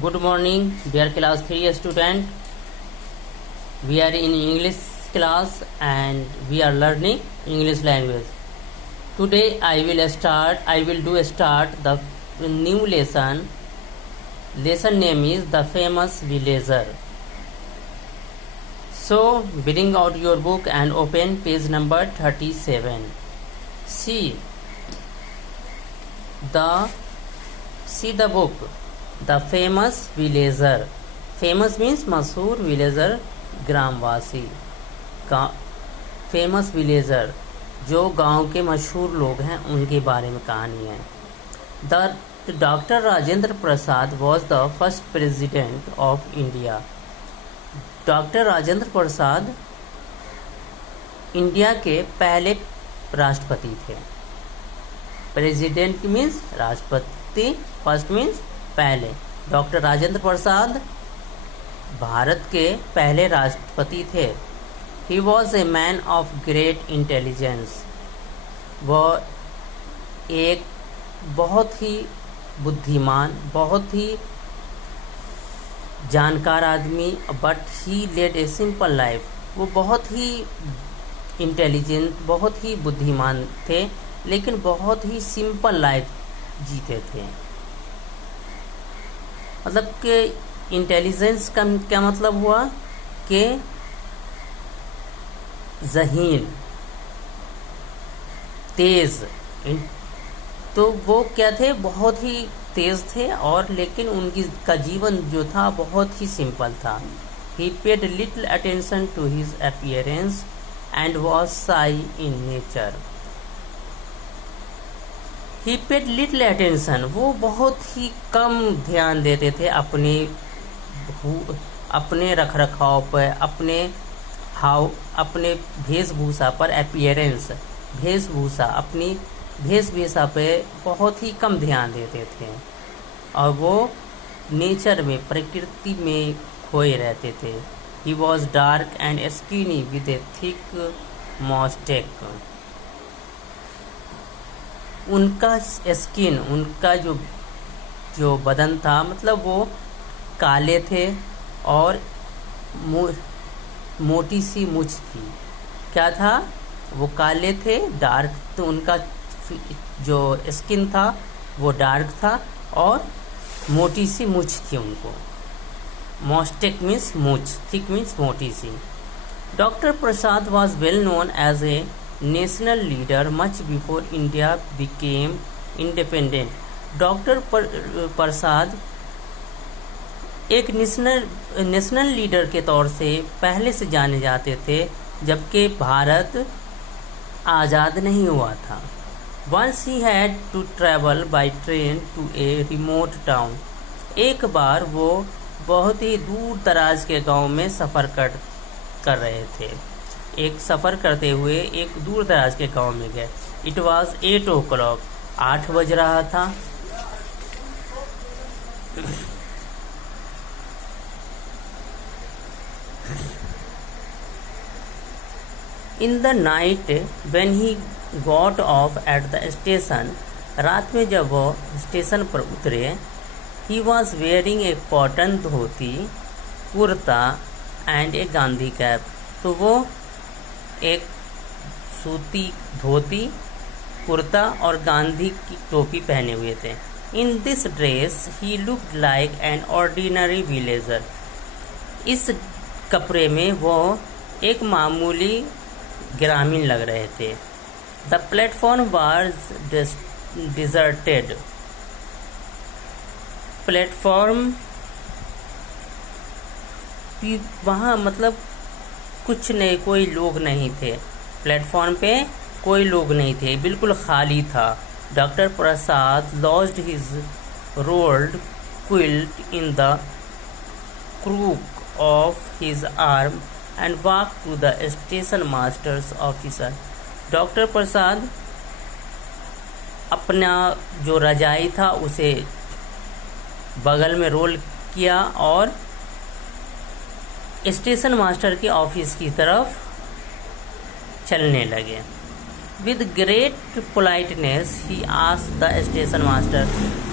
Good morning, dear class 3 student. We are in English class and we are learning English language. Today I will start the new lesson. Lesson name is The Famous Villager. So bring out your book and open page number 37. See the book. The Famous Villager. Famous means मशहूर, villager ग्रामवासी. Famous villager जो गांव के मशहूर लोग हैं उनके बारे में कहानी है. The doctor Rajendra Prasad was the first president of India. Doctor Rajendra Prasad India के पहले राष्ट्रपति थे. प्रेसिडेंट मीन्स राष्ट्रपति, फर्स्ट मीन्स पहले. डॉक्टर राजेंद्र प्रसाद भारत के पहले राष्ट्रपति थे. He was a man of great intelligence. वह एक बहुत ही बुद्धिमान, बहुत ही जानकार आदमी, but he led a simple life. वो बहुत ही इंटेलिजेंट, बहुत ही बुद्धिमान थे, लेकिन बहुत ही सिंपल लाइफ जीते थे. मतलब कि इंटेलिजेंस का क्या मतलब हुआ कि ज़हीन, तेज. तो वो क्या थे, बहुत ही तेज थे, और लेकिन उनकी का जीवन जो था बहुत ही सिंपल था. He paid little attention to his appearance and was shy in nature. He paid little attention. वो बहुत ही कम ध्यान देते थे अपने रख रखाव पर, अपने वेशभूषा पर. अपीयरेंस वेशभूषा, अपनी वेशभूषा पे बहुत ही कम ध्यान देते थे, और वो नेचर में, प्रकृति में खोए रहते थे. He was dark and skinny with a thick moustache. उनका स्किन, उनका जो बदन था, मतलब वो काले थे और मोटी सी मूंछ थी. क्या था, वो काले थे, डार्क. तो उनका जो स्किन था वो डार्क था और मोटी सी मूंछ थी उनको. मॉस्टेक मीन्स मूंछ, थिक मीन्स मोटी सी. Doctor Prasad was well known as a national leader much before India became independent. Doctor Prasad एक नेशनल लीडर के तौर से पहले से जाने जाते थे जबकि भारत आज़ाद नहीं हुआ था. Once he had to travel by train to a remote town. एक बार वो बहुत ही दूर दराज के गांव में सफ़र कर रहे थे. एक सफ़र करते हुए एक दूर दराज के गांव में गए. It was 8 o'clock. 8 बज रहा था. In the night when he got off at the station. रात में जब वो स्टेशन पर उतरे, he was wearing A cotton dhoti, kurta and A Gandhi cap. तो वो एक सूती धोती, कुर्ता और गांधी की टोपी पहने हुए थे. In this dress he looked like an ordinary villager. इस कपड़े में वो एक मामूली ग्रामीण लग रहे थे. The platform was deserted. Platform वहाँ मतलब कुछ नहीं, कोई लोग नहीं थे. प्लेटफॉर्म पे कोई लोग नहीं थे, बिल्कुल खाली था. Doctor Prasad lost his rolled quilt in the crook of his arm and walk to the station master's officer. Doctor Prasad अपना जो रजाई था उसे बगल में रोल किया और स्टेशन मास्टर के ऑफिस की तरफ चलने लगे. With great politeness he asked the station master.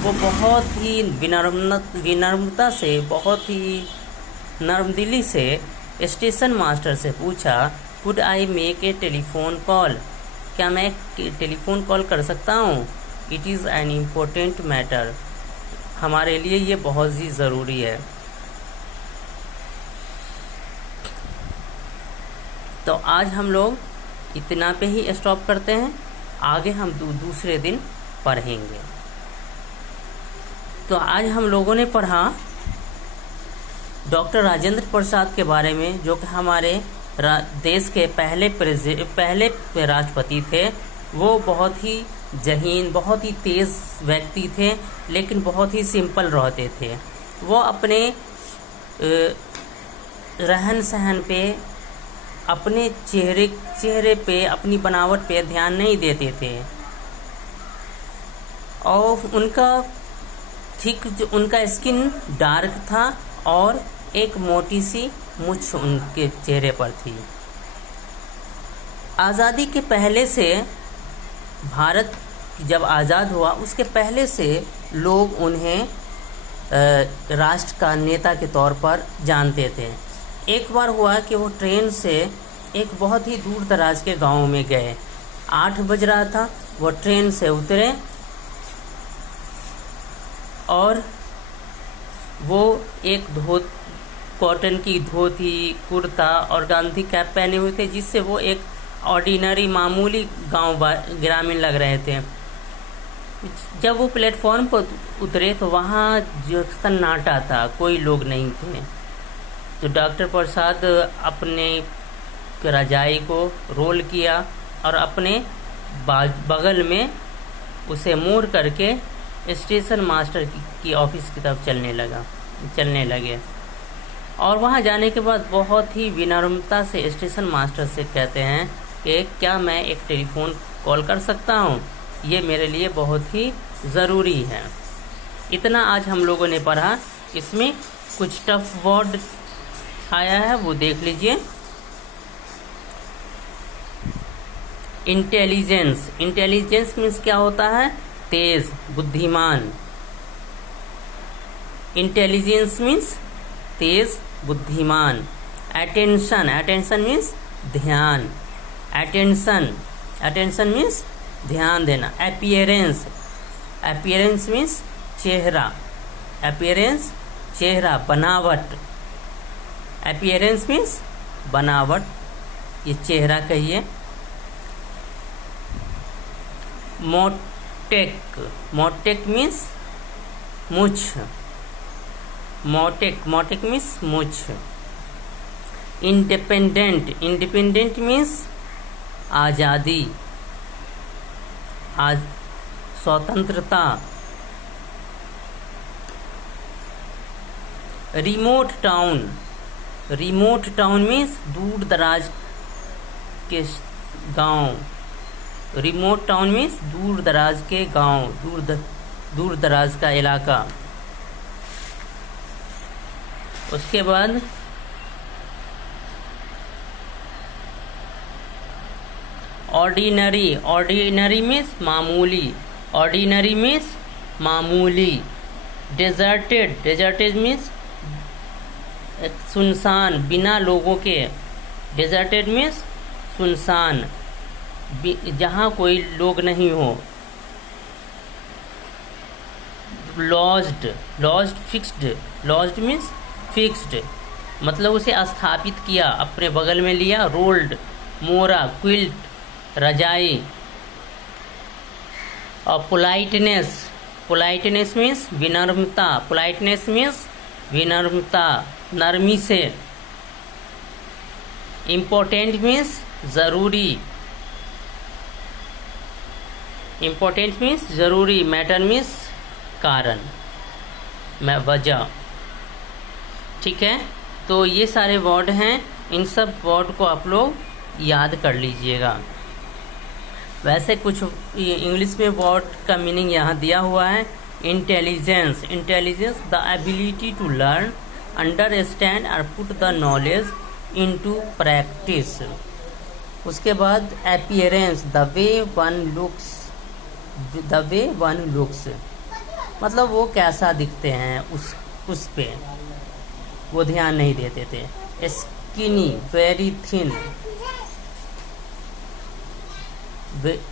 वो बहुत ही विनम्रता से, बहुत ही नर्मदिली से स्टेशन मास्टर से पूछा, could I make a telephone call? क्या मैं टेलीफोन कॉल कर सकता हूँ? It is an important matter. हमारे लिए ये बहुत ही ज़रूरी है। तो आज हम लोग इतना पे ही स्टॉप करते हैं, आगे हम दूसरे दिन पढ़ेंगे। तो आज हम लोगों ने पढ़ा डॉक्टर राजेंद्र प्रसाद के बारे में, जो कि हमारे देश के पहले राष्ट्रपति थे। वो बहुत ही ज़हीन, बहुत ही तेज़ व्यक्ति थे, लेकिन बहुत ही सिंपल रहते थे। वो अपने रहन सहन पे, अपने चेहरे पे, अपनी बनावट पे ध्यान नहीं देते थे। और उनका स्किन डार्क था और एक मोटी सी मूंछ उनके चेहरे पर थी। आज़ादी के पहले से, भारत जब आज़ाद हुआ उसके पहले से लोग उन्हें राष्ट्र का नेता के तौर पर जानते थे। एक बार हुआ कि वो ट्रेन से एक बहुत ही दूर दराज के गांव में गए। 8 बज रहा था, वो ट्रेन से उतरे और वो एक कॉटन की धोती, कुर्ता और गांधी कैप पहने हुए थे, जिससे वो एक ऑर्डिनरी मामूली ग्रामीण लग रहे थे। जब वो प्लेटफॉर्म पर उतरे तो वहाँ जो सन्नाटा था, कोई लोग नहीं थे। तो डॉक्टर प्रसाद अपने रजाई को रोल किया और अपने बगल में उसे मोड़ करके स्टेशन मास्टर की ऑफिस की तरफ चलने लगे। और वहाँ जाने के बाद बहुत ही विनम्रता से स्टेशन मास्टर से कहते हैं कि क्या मैं एक टेलीफोन कॉल कर सकता हूँ? ये मेरे लिए बहुत ही ज़रूरी है। इतना आज हम लोगों ने पढ़ा। इसमें कुछ टफ वर्ड आया है, वो देख लीजिए। इंटेलिजेंस। इंटेलिजेंस मीन्स क्या होता है? तेज, बुद्धिमान। इंटेलिजेंस मीन्स तेज, बुद्धिमान। अटेंशन। अटेंशन मीन्स ध्यान। अटेंशन मीन्स ध्यान देना। अपीयरेंस। अपीयरेंस मीन्स चेहरा। अपीयरेंस चेहरा, बनावट। अपीयरेंस मीन्स बनावट, ये चेहरा कहिए। मोटेक। मोटेक मीन्स मूछ। मोटेक मीन्स मूछ। इंडिपेंडेंट। इंडिपेंडेंट मीन्स आज़ादी, स्वतंत्रता। Remote town. Remote town means दूर दराज के गांव। रिमोट टाउन मीन्स दूर दराज के गांव, दूर दराज का इलाका। उसके बाद ऑर्डिनरी। ऑर्डिनरी मीन्स मामूली। ऑर्डिनरी मीन्स मामूली। डेजर्टेड। डेजर्टेड मीन्स सुनसान, बिना लोगों के। डेजर्टेड मीन्स सुनसान, जहाँ कोई लोग नहीं हो। Lodged. Lodged fixed. Lodged means fixed, मतलब उसे स्थापित किया, अपने बगल में लिया। रोल्ड, मोरा, क्विल्ट, रजाई। और पोलाइटनेस। पोलाइटनेस मीन्स विनम्रता। पोलाइटनेस मीन्स विनम्रता, नरमी से। इम्पोर्टेंट मीन्स ज़रूरी। इम्पोर्टेंट मीन्स ज़रूरी। मैटर मीन्स कारण, वजह। ठीक है, तो ये सारे वर्ड हैं। इन सब वर्ड को आप लोग याद कर लीजिएगा। वैसे कुछ इंग्लिश में वर्ड का मीनिंग यहाँ दिया हुआ है। Intelligence. Intelligence the ability to learn, understand और put the knowledge into practice. उसके बाद appearance, the way one looks, the way one looks मतलब वो कैसा दिखते हैं, उस पे वो ध्यान नहीं देते थे। Skinny, very thin,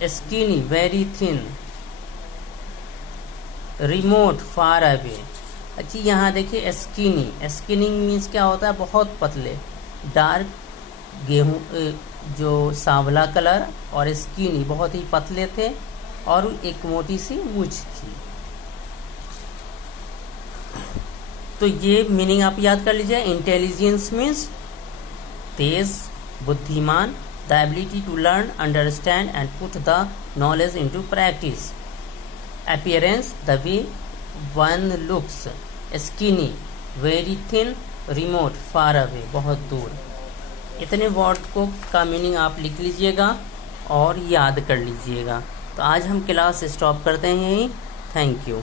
skinny very thin, remote far away. अच्छा यहाँ देखिए स्किनी, स्किनिंग मीन्स क्या होता है, बहुत पतले, डार्क गेहूँ जो सांवला कलर, और स्किनी बहुत ही पतले थे और एक मोटी सी मूंछ थी। तो ये मीनिंग आप याद कर लीजिए। इंटेलिजेंस मीन्स तेज, बुद्धिमान, the ability to learn, understand and put the knowledge into practice. Appearance, the way one looks, skinny, very thin, remote, far away, बहुत दूर। इतने वर्ड को का मीनिंग आप लिख लीजिएगा और याद कर लीजिएगा। तो आज हम क्लास स्टॉप करते हैं यहीं। Thank you.